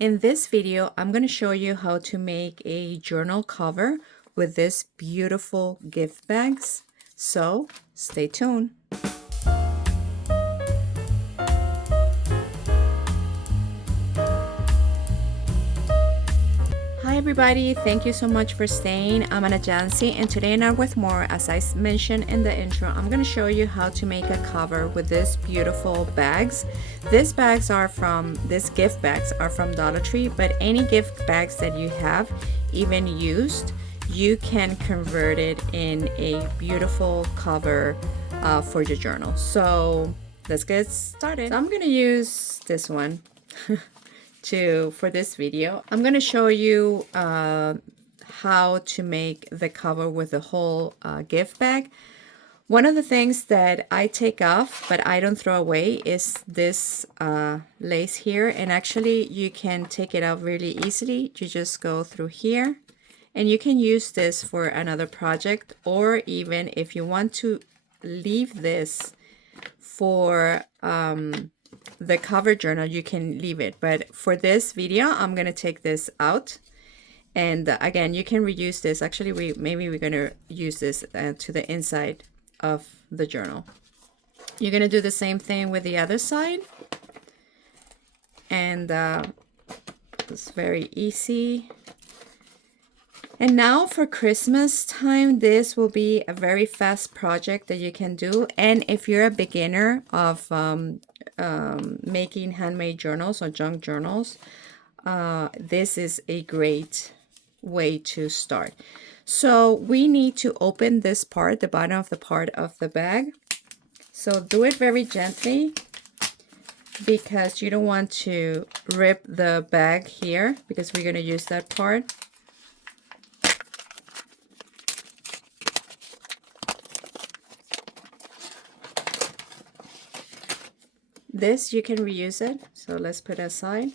In this video, I'm going to show you how to make a journal cover with this beautiful gift bags. So stay tuned. Hi everybody, thank you so much for staying. I'm Anna Jancy, and today in ArtWithMore, as I mentioned in the intro, I'm going to show you how to make a cover with this beautiful bags. These gift bags are from Dollar Tree, but any gift bags that you have, even used, you can convert it in a beautiful cover for your journal. So let's get started. So I'm going to use this one. For this video. I'm going to show you how to make the cover with the whole gift bag. One of the things that I take off but I don't throw away is this lace here, and actually you can take it out really easily. You just go through here and you can use this for another project, or even if you want to leave this for the cover journal, you can leave it. But for this video, I'm going to take this out. And again, you can reuse this. Actually, maybe we're going to use this to the inside of the journal. You're going to do the same thing with the other side. And it's very easy. And now for Christmas time, this will be a very fast project that you can do. And if you're a beginner of making handmade journals or junk journals, this is a great way to start. So we need to open this part, the bottom of the part of the bag. So do it very gently, because you don't want to rip the bag here, because we're going to use that part. This, you can reuse it, so let's put it aside.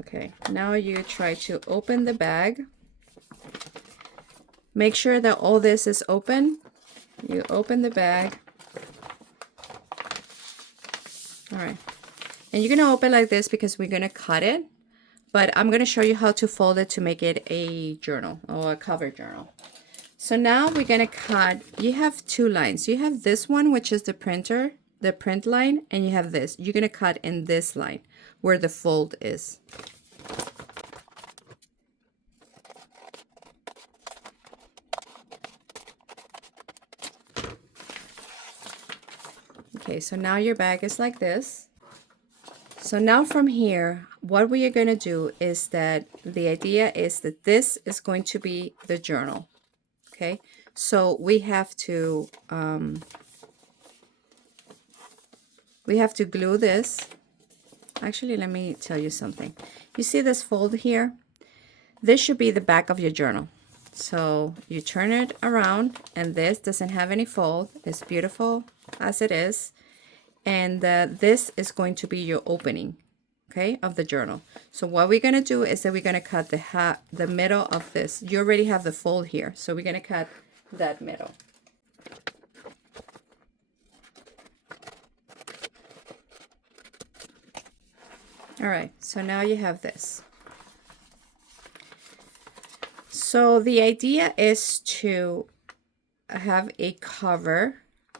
Okay, now you try to open the bag. Make sure that all this is open. You open the bag. All right, and you're gonna open like this because we're gonna cut it, but I'm gonna show you how to fold it to make it a journal or a cover journal. So now we're going to cut. You have two lines. You have this one, which is the print line, and you have this. You're going to cut in this line where the fold is. Okay, so now your bag is like this. So now from here, what we are going to do is that the idea is that this is going to be the journal. Okay, so we have to glue this. Actually, let me tell you something. You see this fold here? This should be the back of your journal. So you turn it around, and this doesn't have any fold. It's beautiful as it is. And this is going to be your opening, okay, of the journal. So what we're going to do is that we're going to cut the middle of this. You already have the fold here, so we're going to cut that middle. All right, so now you have this. So the idea is to have a cover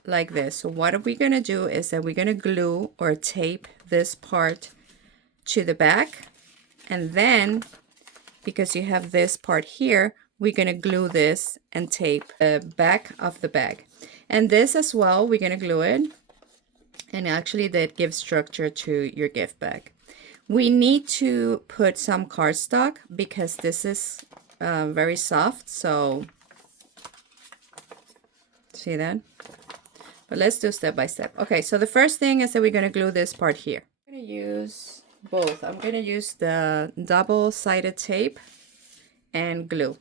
like this. So what are we going to do is that we're going to glue or tape this part to the back, and then because you have this part here, we're going to glue this and tape the back of the bag. And this as well, we're going to glue it, and actually that gives structure to your gift bag. We need to put some cardstock because this is very soft, so see that? But let's do step by step. Okay, so the first thing is that we're going to glue this part here. I'm going to use both. I'm going to use the double-sided tape and glue.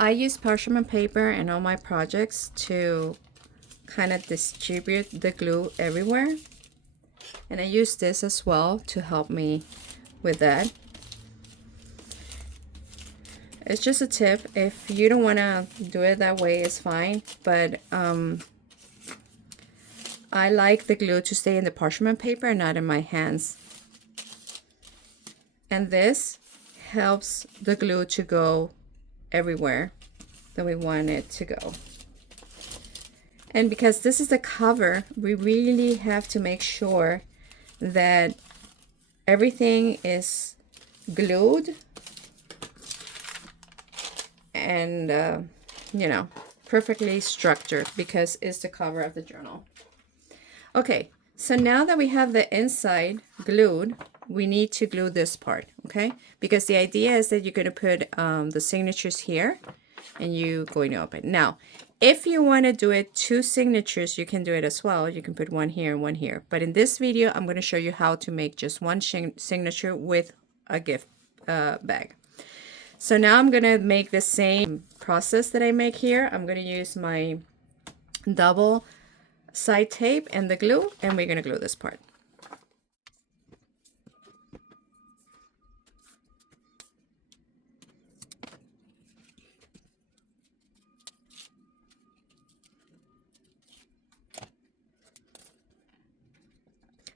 I use parchment paper in all my projects to kind of distribute the glue everywhere. And I use this as well to help me with that. It's just a tip. If you don't want to do it that way, it's fine. But I like the glue to stay in the parchment paper, not in my hands. And this helps the glue to go everywhere that we want it to go. And because this is the cover, we really have to make sure that everything is glued and you know, perfectly structured, because it's the cover of the journal. Okay, so now that we have the inside glued, we need to glue this part, okay? Because the idea is that you're going to put the signatures here and you're going to open. Now, if you want to do it 2 signatures, you can do it as well. You can put one here and one here. But in this video, I'm going to show you how to make just one signature with a gift bag. So now I'm going to make the same process that I make here. I'm going to use my double side tape and the glue, and we're going to glue this part.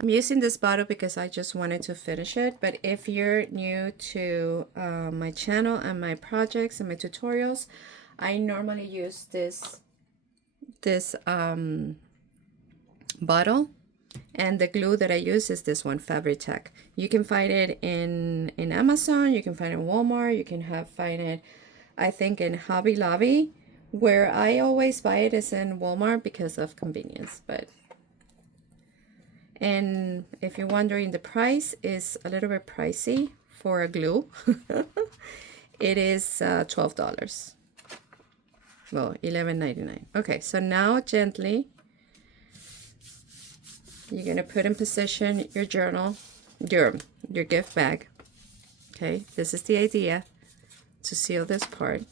I'm using this bottle because I just wanted to finish it, but if you're new to my channel and my projects and my tutorials, I normally use this bottle, and the glue that I use is this one, Fabri-Tac. You can find it in Amazon, you can find it in Walmart, you can find it, I think, in Hobby Lobby. Where I always buy it is in Walmart because of convenience. And if you're wondering, the price is a little bit pricey for a glue. It is $12. Well, $11.99. Okay, so now gently, you're going to put in position your journal, your gift bag. Okay, this is the idea, to seal this part.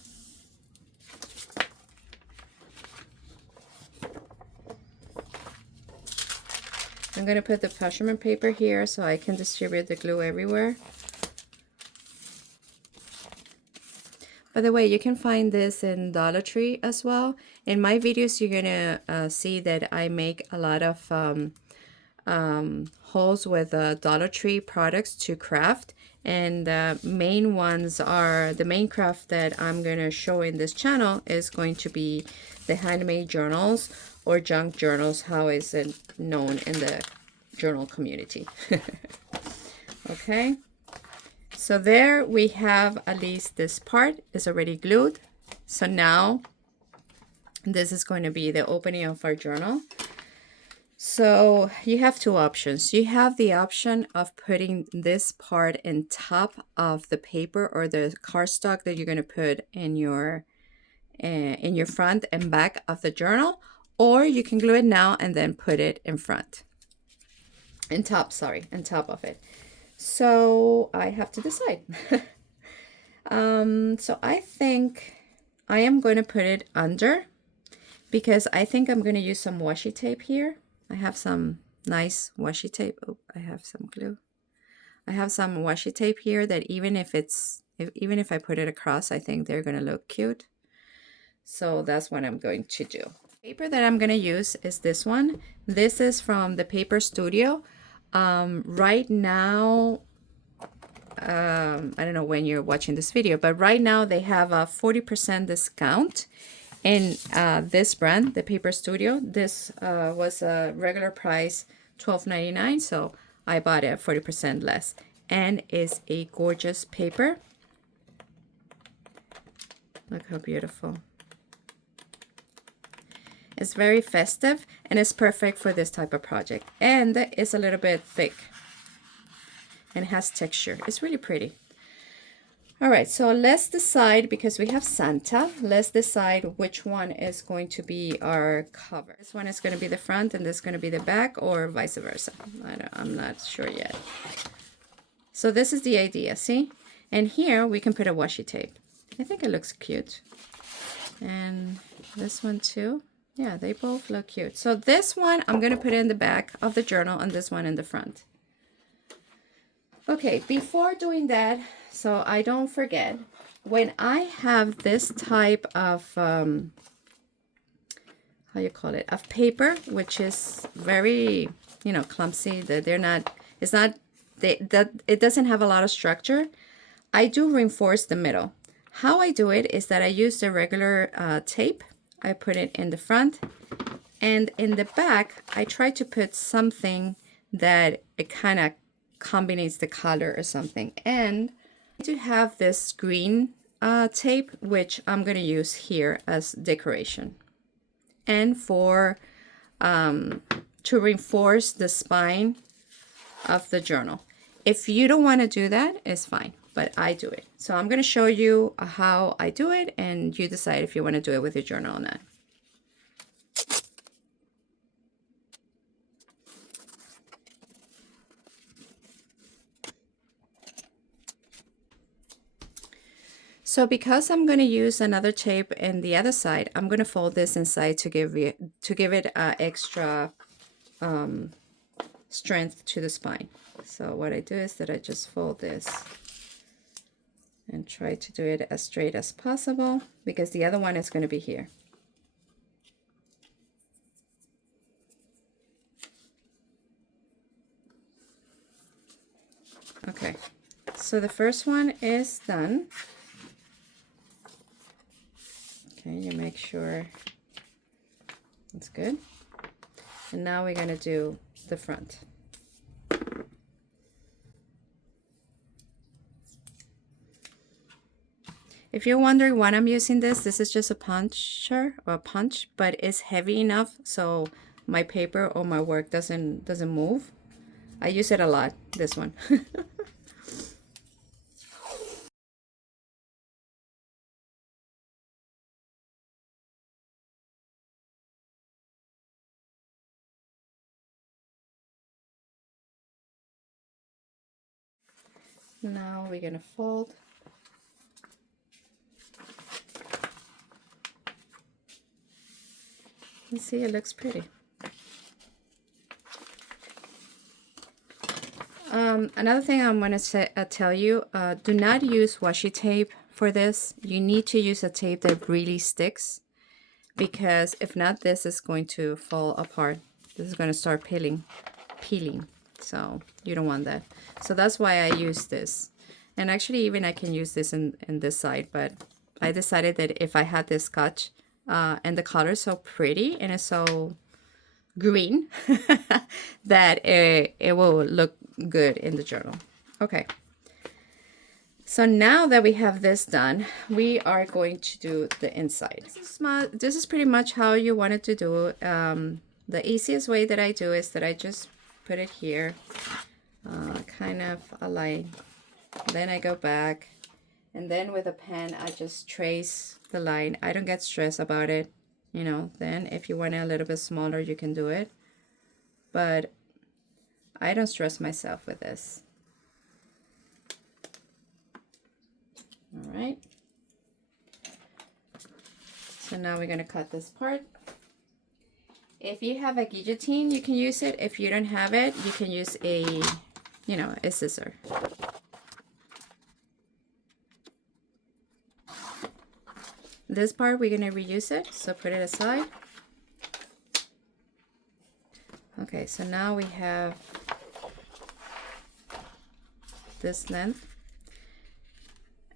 I'm going to put the parchment paper here so I can distribute the glue everywhere. By the way, you can find this in Dollar Tree as well. In my videos, you're going to see that I make a lot of hauls with Dollar Tree products to craft. And the main ones are, the main craft that I'm going to show in this channel is going to be the handmade journals, or junk journals, how is it known in the journal community. Okay, so there we have, at least this part is already glued. So now this is going to be the opening of our journal. So you have 2 options. You have the option of putting this part in top of the paper or the cardstock that you're going to put in your front and back of the journal, or you can glue it now and then put it in front, on top of it. So I have to decide. So I think I am going to put it under, because I think I'm going to use some washi tape here. I have some nice washi tape. Oh, I have some glue. I have some washi tape here that even if I put it across, I think they're going to look cute. So that's what I'm going to do. The paper that I'm going to use is this one. This is from the Paper Studio. Right now, I don't know when you're watching this video, but right now they have a 40% discount in this brand, the Paper Studio. This was a regular price $12.99, so I bought it 40% less, and it's a gorgeous paper. Look how beautiful. It's very festive and it's perfect for this type of project, and it's a little bit thick and has texture. It's really pretty. All right, so let's decide, because we have Santa, let's decide which one is going to be our cover. This one is going to be the front and this is going to be the back, or vice versa. I'm not sure yet. So this is the idea, see? And here we can put a washi tape. I think it looks cute. And this one too. Yeah, they both look cute. So this one I'm going to put in the back of the journal and this one in the front. Okay, before doing that, so I don't forget, when I have this type of, how you call it, of paper, which is very, you know, clumsy, that they're not, it's not, that it doesn't have a lot of structure, I do reinforce the middle. How I do it is that I use the regular tape. I put it in the front, and in the back, I try to put something that it kind of combines the color or something. And I do have this green tape, which I'm going to use here as decoration. And for to reinforce the spine of the journal. If you don't want to do that, it's fine, but I do it. So I'm going to show you how I do it, and you decide if you want to do it with your journal or not. So because I'm going to use another tape in the other side, I'm going to fold this inside to give it extra strength to the spine. So what I do is that I just fold this and try to do it as straight as possible, because the other one is going to be here. Okay, so the first one is done. Okay, you make sure it's good. And now we're going to do the front. If you're wondering why I'm using this is just a puncher or a punch, but it's heavy enough so my paper or my work doesn't move. I use it a lot, this one. Now we're gonna fold. You see, it looks pretty. Another thing I'm going to tell you, do not use washi tape for this. You need to use a tape that really sticks, because if not, this is going to fall apart. This is going to start peeling. So you don't want that. So that's why I use this. And actually, even I can use this in this side, but I decided that if I had this scotch, and the color is so pretty and it's so green, that it will look good in the journal. Okay, so now that we have this done, we are going to do the inside. This is pretty much how you want it to do. The easiest way that I do is that I just put it here, kind of align, then I go back, and then with a pen I just trace the line. I don't get stressed about it, you know. Then if you want it a little bit smaller, you can do it, but I don't stress myself with this. All right, so now we're going to cut this part. If you have a guillotine, you can use it. If you don't have it, you can use a, you know, a scissor. This part, we're going to reuse it, so put it aside. Okay, so now we have this length.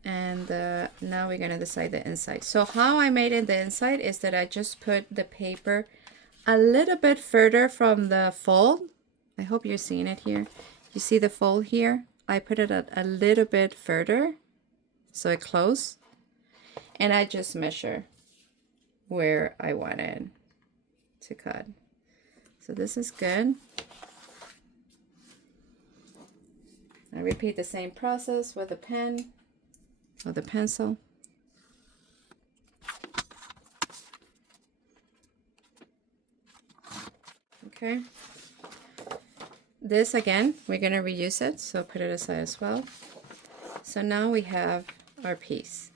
And now we're going to decide the inside. So how I made it the inside is that I just put the paper a little bit further from the fold. I hope you're seeing it here. You see the fold here? I put it a little bit further so it close. And I just measure where I want it to cut. So this is good. I repeat the same process with a pen or the pencil. Okay. This again, we're going to reuse it, so put it aside as well. So now we have our piece.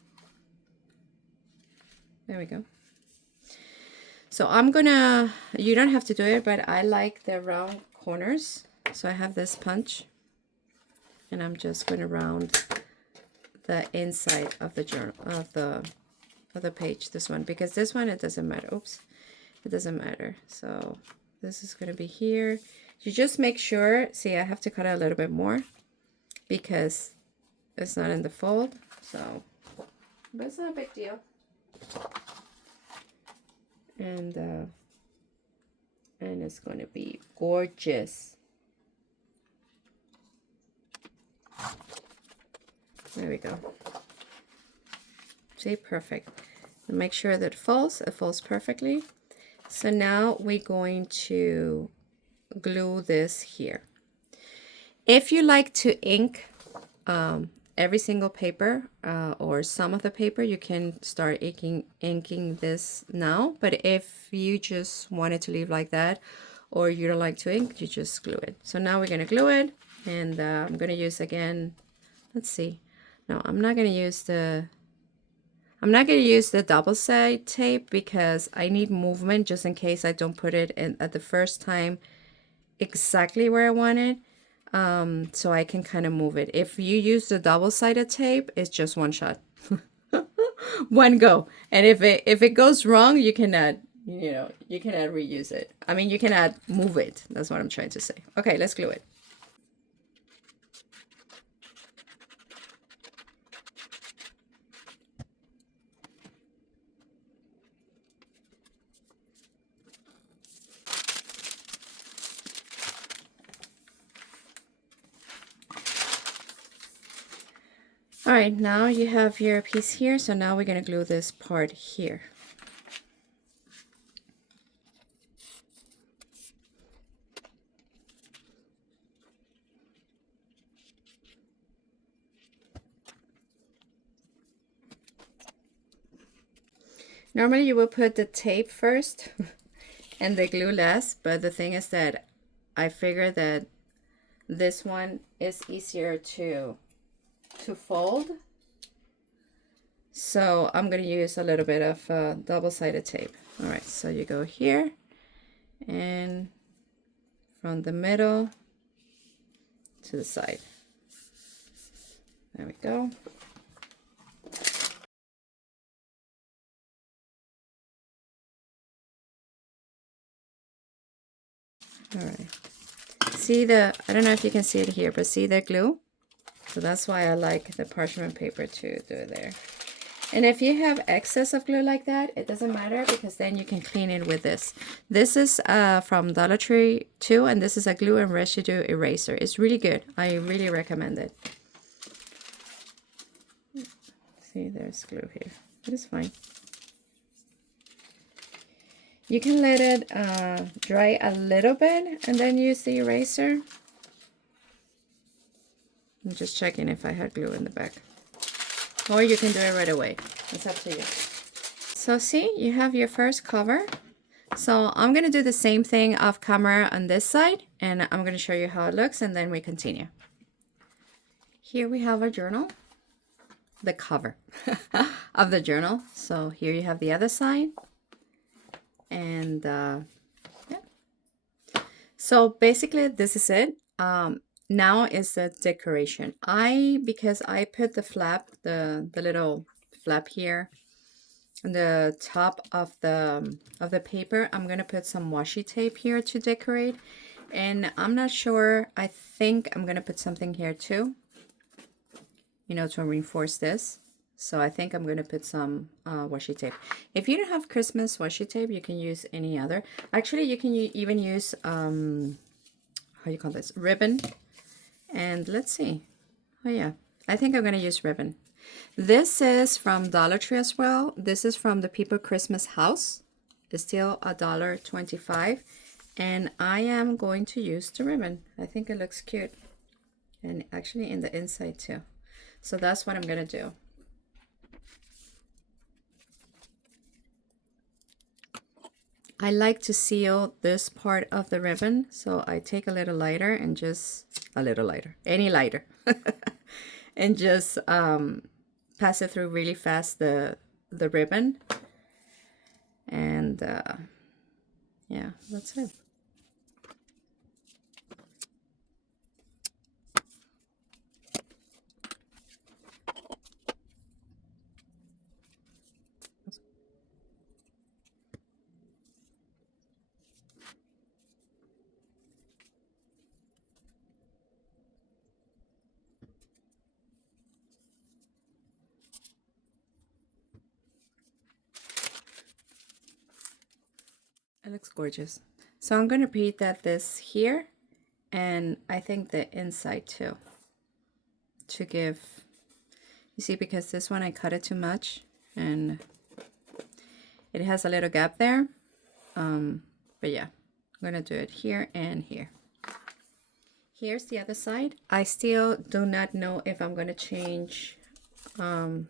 There we go. So I'm gonna, you don't have to do it, but I like the round corners. So I have this punch, and I'm just gonna round the inside of the journal, of the page, this one, because this one, it doesn't matter. Oops, it doesn't matter. So this is gonna be here. You just make sure, see, I have to cut it a little bit more because it's not in the fold. So, but it's not a big deal. And it's going to be gorgeous. There we go. See, perfect. And make sure that it falls perfectly. So now we're going to glue this here. If you like to ink every single paper or some of the paper, you can start inking this now. But if you just wanted to leave like that, or you don't like to ink, you just glue it. So now we're going to glue it, and I'm going to use again, let's see. No, I'm not going to use the double-sided tape because I need movement just in case I don't put it in at the first time exactly where I want it. So I can kind of move it. If you use the double-sided tape, it's just one shot. One go. And if it goes wrong, you cannot, you cannot reuse it. I mean, you cannot move it. That's what I'm trying to say. Okay, let's glue it. All right, now you have your piece here, so now we're going to glue this part here. Normally you will put the tape first and the glue last, but the thing is that I figure that this one is easier to fold. So I'm going to use a little bit of double-sided tape. All right, so you go here and from the middle to the side. There we go. All right. See I don't know if you can see it here, but see the glue? So that's why I like the parchment paper to do it there. And if you have excess of glue like that, it doesn't matter because then you can clean it with this. This is from Dollar Tree too, and this is a glue and residue eraser. It's really good. I really recommend it. See, there's glue here. It is fine. You can let it dry a little bit and then use the eraser. I'm just checking if I had glue in the back. Or you can do it right away. It's up to you. So see, you have your first cover. So I'm going to do the same thing off camera on this side, and I'm going to show you how it looks, and then we continue. Here we have our journal, the cover of the journal. So here you have the other side. And yeah. So basically this is it. Now is the decoration. Because I put the flap, the little flap here on the top of the paper, I'm gonna put some washi tape here to decorate. And I'm not sure, I think I'm gonna put something here too, to reinforce this. So I think I'm gonna put some washi tape. If you don't have Christmas washi tape, you can use any other. Actually, you can even use how you call this, ribbon. And let's see. Oh yeah, I think I'm gonna use ribbon. This is from Dollar Tree as well. This is from the People Christmas House. It's still $1.25, and I am going to use the ribbon. I think it looks cute, and actually in the inside too. So that's what I'm gonna do. I like to seal this part of the ribbon, so I take a little lighter and just a little lighter, any lighter, and just pass it through really fast the ribbon, And yeah, that's it. It looks gorgeous. So I'm going to repeat this here, and I think the inside too, to give, you see, because this one I cut it too much and it has a little gap there. But yeah, I'm going to do it here and here. Here's the other side. I still do not know if I'm going to change, I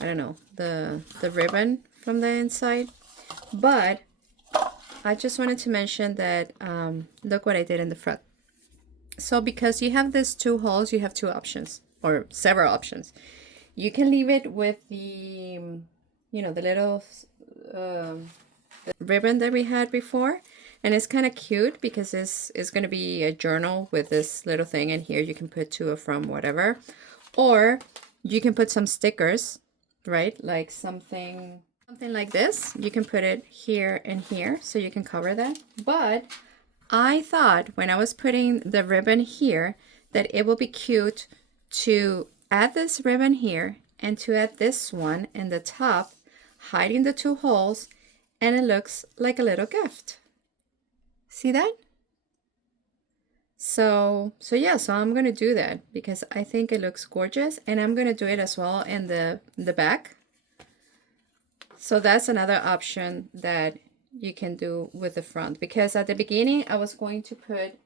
don't know, the ribbon from the inside. But I just wanted to mention that, look what I did in the front. So because you have these two holes, you have two options, or several options. You can leave it with the, you know, the little the ribbon that we had before. And it's kind of cute because this is going to be a journal with this little thing. And here you can put to or from, whatever. Or you can put some stickers, right? Like something like this. You can put it here and here so you can cover that. But I thought when I was putting the ribbon here that it will be cute to add this ribbon here and to add this one in the top, hiding the two holes, and it looks like a little gift. See that? So yeah, so I'm gonna do that because I think it looks gorgeous, and I'm gonna do it as well in the back. So that's another option that you can do with the front, because at the beginning I was going to put,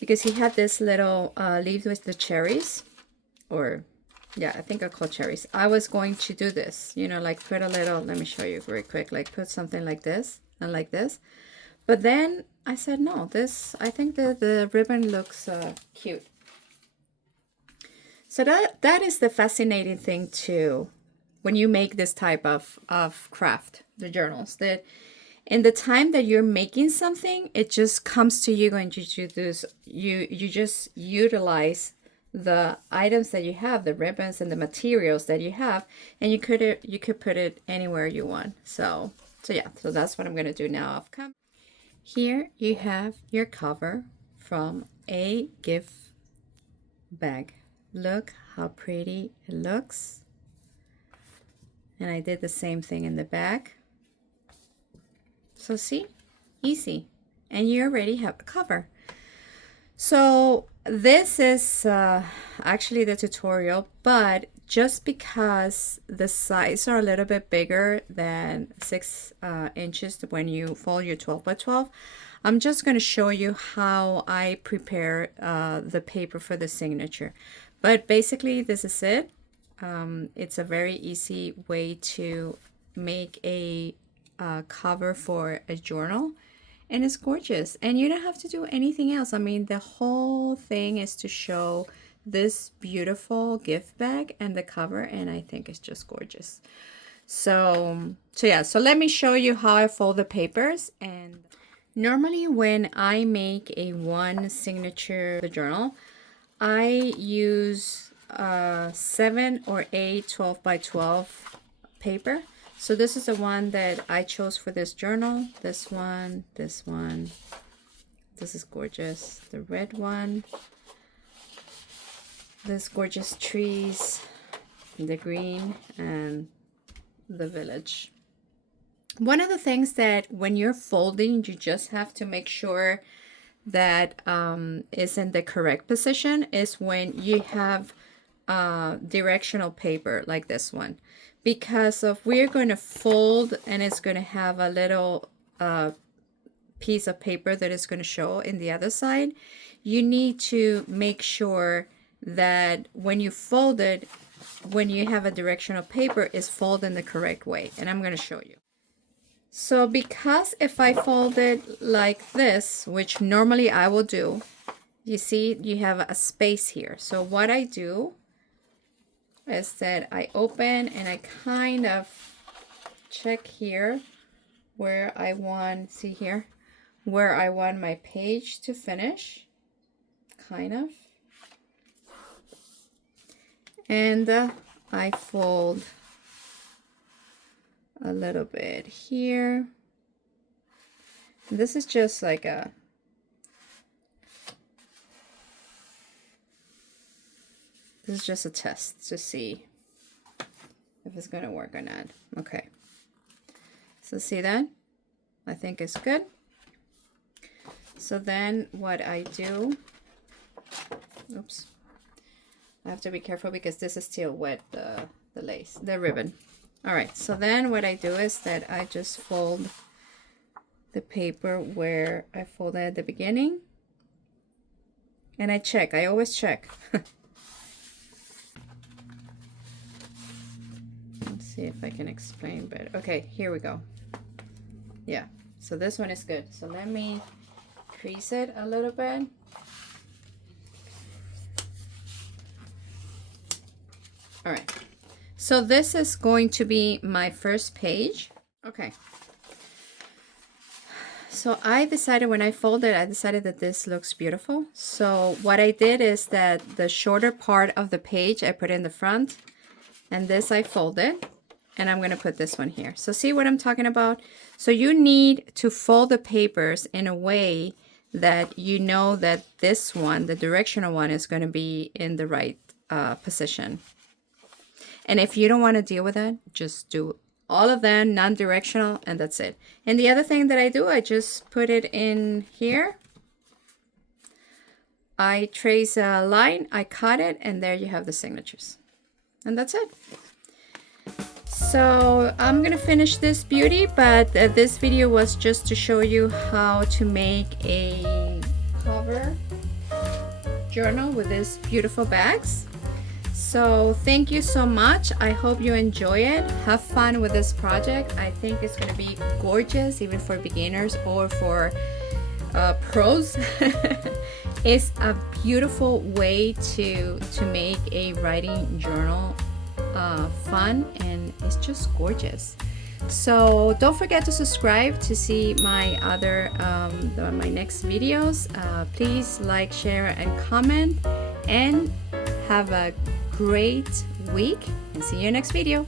because he had this little leaf with the cherries, or yeah, I think I call cherries. I was going to do this, you know, like put a little, let me show you very quick, like put something like this and like this. But then I said, no, this, I think the ribbon looks cute. So that is the fascinating thing too, when you make this type of craft, the journals, that in the time that you're making something, it just comes to you going to do this. You just utilize the items that you have, the ribbons and the materials that you have, and you could put it anywhere you want. So yeah, so that's what I'm gonna do now. Here you have your cover from a gift bag. Look how pretty it looks. And I did the same thing in the back. So see, easy. And you already have a cover. So this is actually the tutorial, but just because the sides are a little bit bigger than 6 inches when you fold your 12 by 12, I'm just going to show you how I prepare the paper for the signature. But basically this is it. It's a very easy way to make a cover for a journal, and it's gorgeous, and you don't have to do anything else. I mean, the whole thing is to show this beautiful gift bag and the cover, and I think it's just gorgeous. So yeah, so let me show you how I fold the papers. And normally when I make a one signature journal, I use 7 or 8 12 by 12 paper. So this is the one that I chose for this journal. This one, this one. This is gorgeous. The red one. This gorgeous trees. The green, and the village. One of the things that when you're folding, you just have to make sure that is in the correct position is when you have directional paper like this one, because of we're going to fold and it's going to have a little piece of paper that is going to show in the other side. You need to make sure that when you fold it, when you have a directional paper, is folded in the correct way, and I'm going to show you. So because if I fold it like this, which normally I will do, you see you have a space here. So what I do is that I open and I kind of check here where I want, see here, where I want my page to finish, kind of. And I fold a little bit here. This is just like a test to see if it's gonna work or not. Okay, so see that? I think it's good. So then what I do, oops, I have to be careful because this is still wet, the lace, the ribbon. All right, so then what I do is that I just fold the paper where I folded at the beginning, and I check. I always check. Let's see if I can explain better. Okay, here we go. Yeah, so this one is good. So let me crease it a little bit. All right, so this is going to be my first page. Okay, so I decided when I folded, I decided that this looks beautiful. So what I did is that the shorter part of the page I put in the front, and this I folded, and I'm going to put this one here. So see what I'm talking about? So you need to fold the papers in a way that you know that this one, the directional one, is going to be in the right position. And if you don't want to deal with that, just do all of them non-directional, and that's it. And the other thing that I do, I just put it in here. I trace a line, I cut it, and there you have the signatures. And that's it. So I'm gonna finish this beauty, but this video was just to show you how to make a cover journal with these beautiful bags. So thank you so much. I hope you enjoy it. Have fun with this project. I think it's going to be gorgeous, even for beginners or for pros. It's a beautiful way to make a writing journal fun, and it's just gorgeous. So don't forget to subscribe to see my other my next videos. Please like, share, and comment, and have a great week, and see you next video.